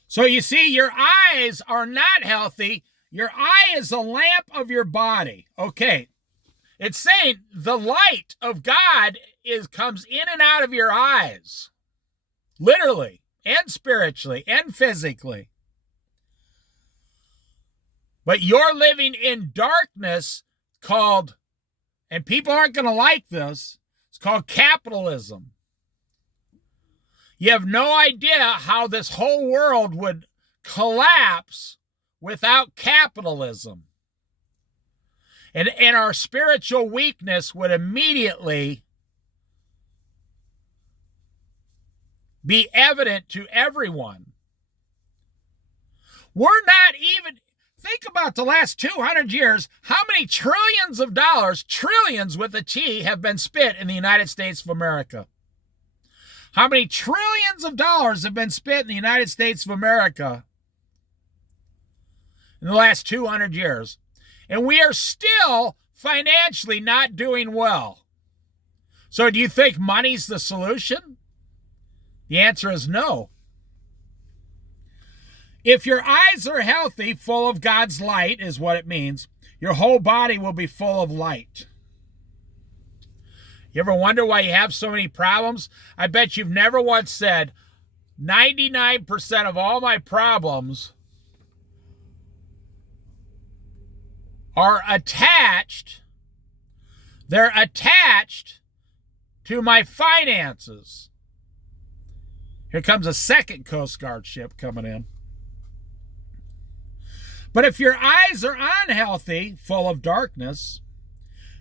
So you see, your eyes are not healthy. Your eye is a lamp of your body. Okay. It's saying the light of God comes in and out of your eyes. Literally, and spiritually, and physically. But you're living in darkness called, and people aren't going to like this, it's called capitalism. You have no idea how this whole world would collapse without capitalism. And our spiritual weakness would immediately be evident to everyone. We're not even, think about the last 200 years, how many trillions of dollars, trillions with a T, have been spent in the United States of America? How many trillions of dollars have been spent in the United States of America in the last 200 years? And we are still financially not doing well. So do you think money's the solution? The answer is no. If your eyes are healthy, full of God's light is what it means, your whole body will be full of light. You ever wonder why you have so many problems? I bet you've never once said, 99% of all my problems are attached. They're attached to my finances. Here comes a second Coast Guard ship coming in. But if your eyes are unhealthy, full of darkness,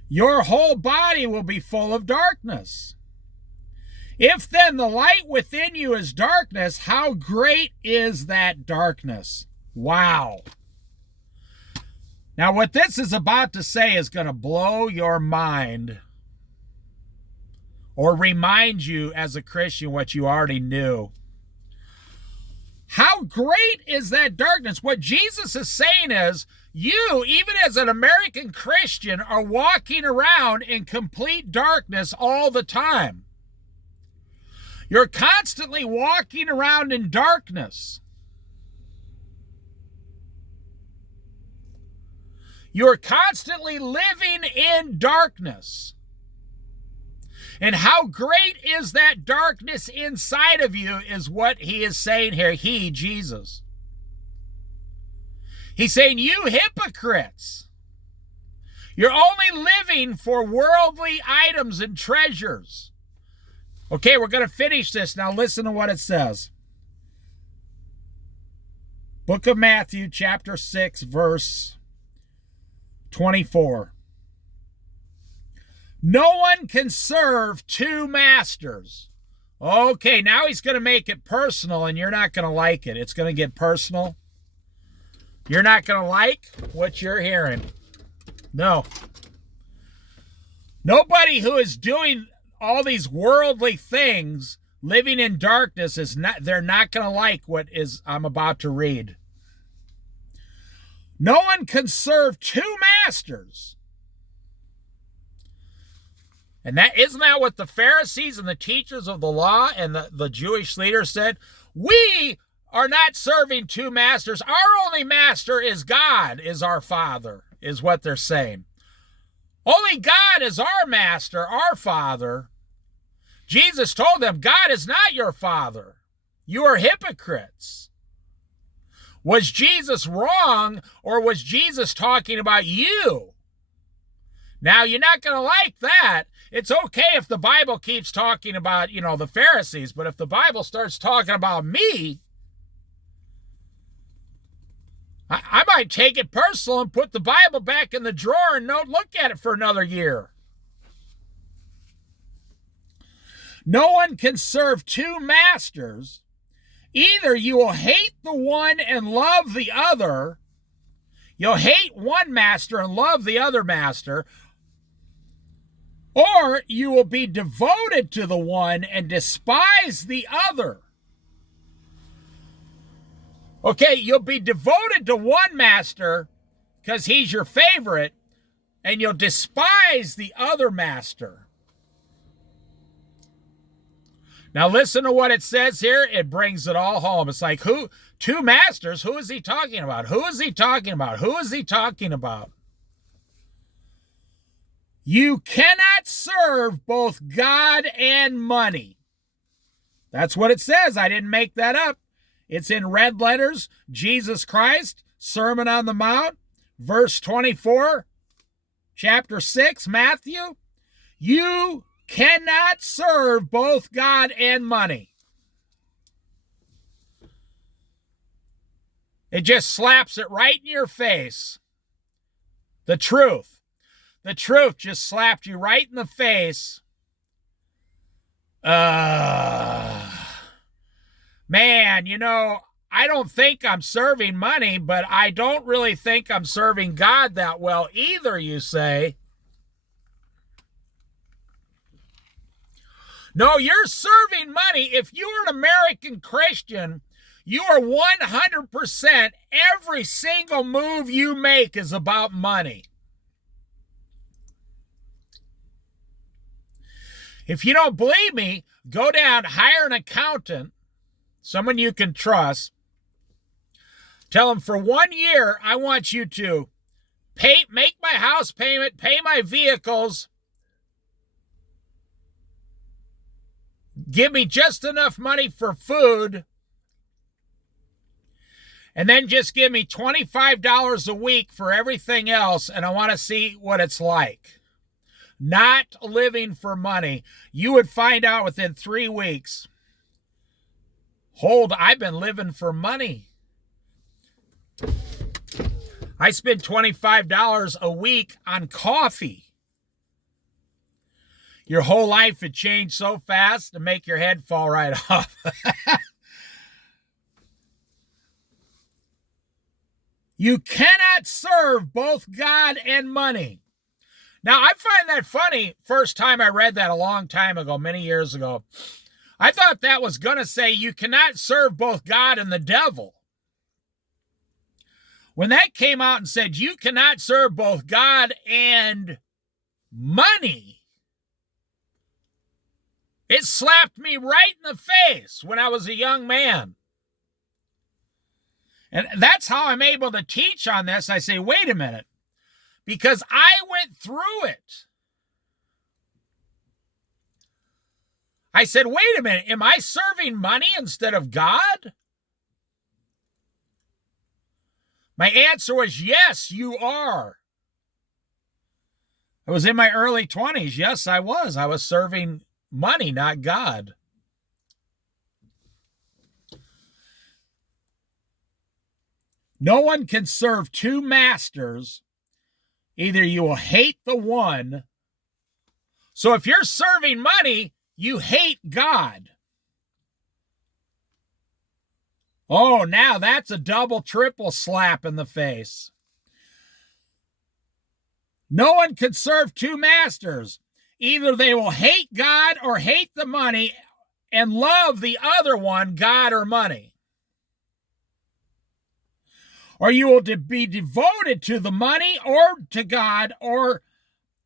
your whole body will be full of darkness. If then the light within you is darkness, how great is that darkness? Wow. Now, what this is about to say is going to blow your mind or remind you as a Christian what you already knew. How great is that darkness? What Jesus is saying is, you, even as an American Christian, are walking around in complete darkness all the time. You're constantly walking around in darkness. You're constantly living in darkness. And how great is that darkness inside of you is what he is saying here. He, Jesus. He's saying, you hypocrites, you're only living for worldly items and treasures. Okay, we're going to finish this. Now listen to what it says. Book of Matthew, chapter 6, verse 24. No one can serve two masters. Okay, now he's going to make it personal, and you're not going to like it. It's going to get personal. You're not going to like what you're hearing. No. Nobody who is doing all these worldly things, living in darkness, they're not going to like what I'm about to read. No one can serve two masters. And isn't that what the Pharisees and the teachers of the law and the Jewish leaders said? We are not serving two masters. Our only master is God, is our Father, is what they're saying. Only God is our master, our Father. Jesus told them, God is not your Father. You are hypocrites. Was Jesus wrong, or was Jesus talking about you? Now, you're not going to like that. It's okay if the Bible keeps talking about, the Pharisees, but if the Bible starts talking about me, I might take it personal and put the Bible back in the drawer and not look at it for another year. No one can serve two masters. Either you will hate the one and love the other. You'll hate one master and love the other master. Or you will be devoted to the one and despise the other. Okay, you'll be devoted to one master because he's your favorite, and you'll despise the other master. Now listen to what it says here. It brings it all home. It's like, two masters? Who is he talking about? Who is he talking about? Who is he talking about? You cannot serve both God and money. That's what it says. I didn't make that up. It's in red letters. Jesus Christ, Sermon on the Mount, verse 24, chapter 6, Matthew. You cannot serve both God and money. It just slaps it right in your face. The truth. The truth just slapped you right in the face. Man, I don't think I'm serving money, but I don't really think I'm serving God that well either, you say. No, you're serving money. If you're an American Christian, you are 100%, every single move you make is about money. If you don't believe me, go down, hire an accountant, someone you can trust. Tell them for 1 year, I want you to make my house payment, pay my vehicles, give me just enough money for food, and then just give me $25 a week for everything else, and I want to see what it's like. Not living for money. You would find out within 3 weeks, I've been living for money. I spend $25 a week on coffee. Your whole life had changed so fast to make your head fall right off. You cannot serve both God and money. Now, I find that funny. First time I read that a long time ago, many years ago, I thought that was going to say you cannot serve both God and the devil. When that came out and said you cannot serve both God and money, it slapped me right in the face when I was a young man. And that's how I'm able to teach on this. I say, wait a minute, because I went through it. I said, wait a minute, am I serving money instead of God? My answer was, yes, you are. I was in my early 20s. Yes, I was. I was serving money, not God. No one can serve two masters. Either you will hate the one. So if you're serving money, you hate God. Oh, now that's a double, triple slap in the face. No one can serve two masters. Either they will hate God or hate the money and love the other one, God or money. Or you will be devoted to the money or to God, or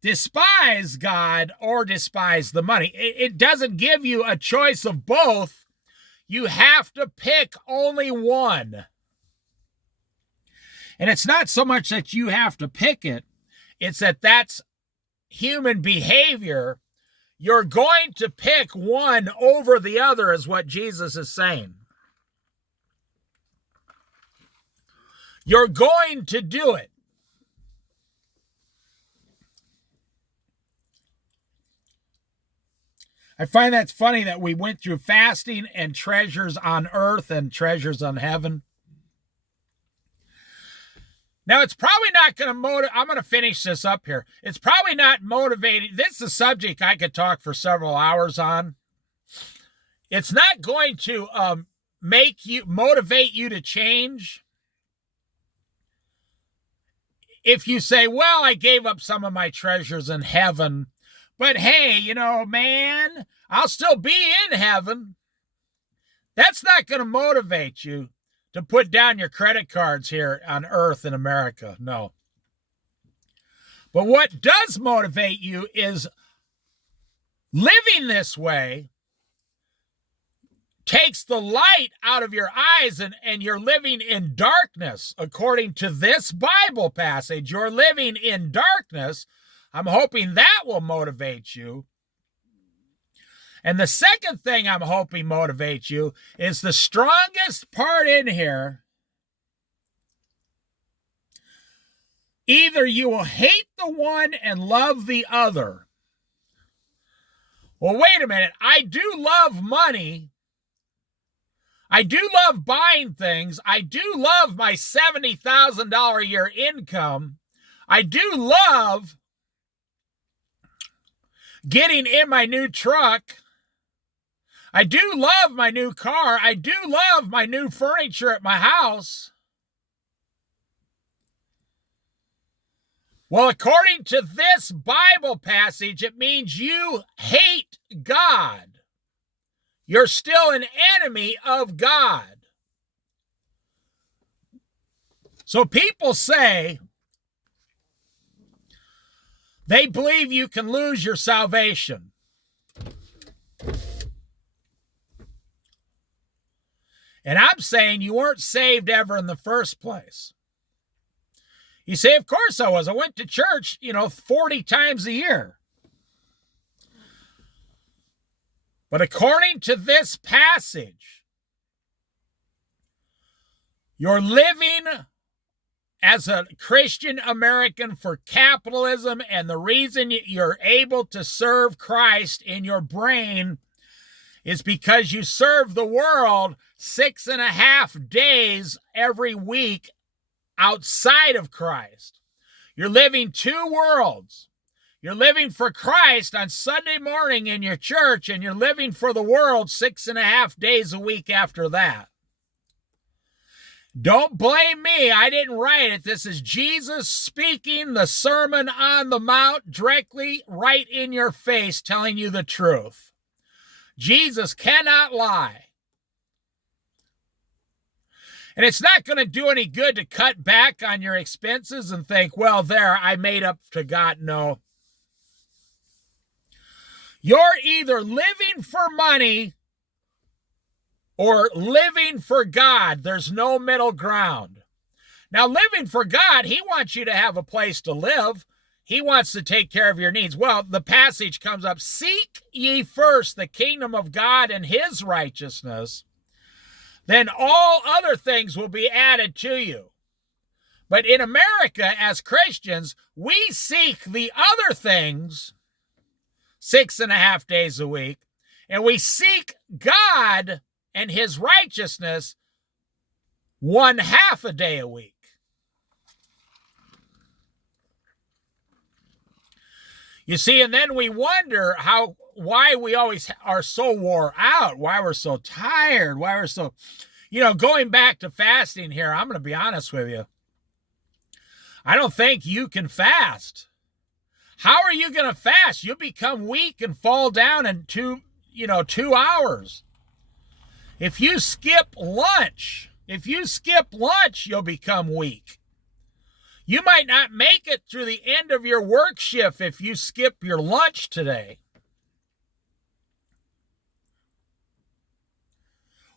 despise God or despise the money. It doesn't give you a choice of both. You have to pick only one. And it's not so much that you have to pick it. It's that that's human behavior. You're going to pick one over the other is what Jesus is saying. You're going to do it. I find that's funny that we went through fasting and treasures on earth and treasures on heaven. Now, it's probably not going to motivate. I'm going to finish this up here. It's probably not motivating. This is a subject I could talk for several hours on. It's not going to motivate you to change. If you say, well, I gave up some of my treasures in heaven, but hey, man, I'll still be in heaven. That's not going to motivate you to put down your credit cards here on earth in America. No. But what does motivate you is living this way takes the light out of your eyes, and you're living in darkness. According to this Bible passage, you're living in darkness. I'm hoping that will motivate you. And the second thing I'm hoping motivates you is the strongest part in here. Either you will hate the one and love the other. Well, wait a minute. I do love money. I do love buying things. I do love my $70,000 a year income. I do love getting in my new truck. I do love my new car. I do love my new furniture at my house. Well, according to this Bible passage, it means you hate God. You're still an enemy of God. So people say they believe you can lose your salvation. And I'm saying you weren't saved ever in the first place. You say, of course I was. I went to church, 40 times a year. But according to this passage, you're living as a Christian American for capitalism, and the reason you're able to serve Christ in your brain is because you serve the world 6.5 days every week outside of Christ. You're living two worlds. You're living for Christ on Sunday morning in your church, and you're living for the world 6.5 days a week after that. Don't blame me. I didn't write it. This is Jesus speaking the Sermon on the Mount directly right in your face, telling you the truth. Jesus cannot lie. And it's not going to do any good to cut back on your expenses and think, well, there, I made up to God. No. You're either living for money or living for God. There's no middle ground. Now, living for God, he wants you to have a place to live. He wants to take care of your needs. Well, the passage comes up, seek ye first the kingdom of God and his righteousness, then all other things will be added to you. But in America, as Christians, we seek the other things 6.5 days a week, and we seek God and his righteousness 1/2 a day a week. You see, and then we wonder why we always are so wore out, why we're so tired, why we're so, going back to fasting here, I'm going to be honest with you. I don't think you can fast. How are you going to fast? You'll become weak and fall down in 2 hours. If you skip lunch, you'll become weak. You might not make it through the end of your work shift if you skip your lunch today.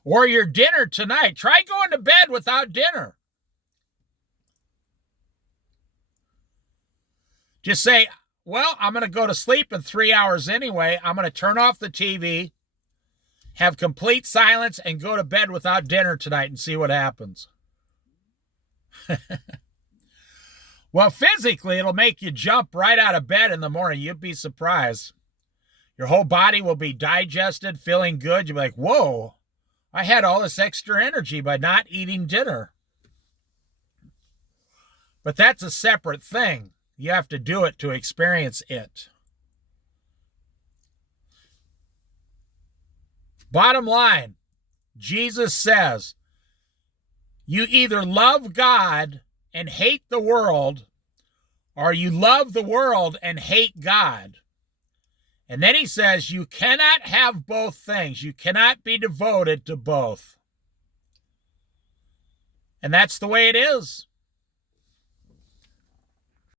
Or your dinner tonight. Try going to bed without dinner. Just say, well, I'm going to go to sleep in 3 hours anyway. I'm going to turn off the TV, have complete silence, and go to bed without dinner tonight and see what happens. Well, physically, it'll make you jump right out of bed in the morning. You'd be surprised. Your whole body will be digested, feeling good. You'll be like, whoa, I had all this extra energy by not eating dinner. But that's a separate thing. You have to do it to experience it. Bottom line, Jesus says, you either love God and hate the world, or you love the world and hate God. And then he says, you cannot have both things. You cannot be devoted to both. And that's the way it is.